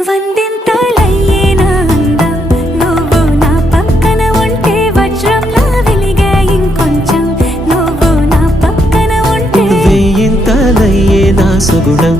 వందింతలయ్యేనా అందం నువ్వు నా పక్కన ఉంటే వజ్రంలా వెలిగే ఇంకొంచెం నువ్వు నా పక్కన ఉంటే వేయింతలయ్యేనా సుగుణం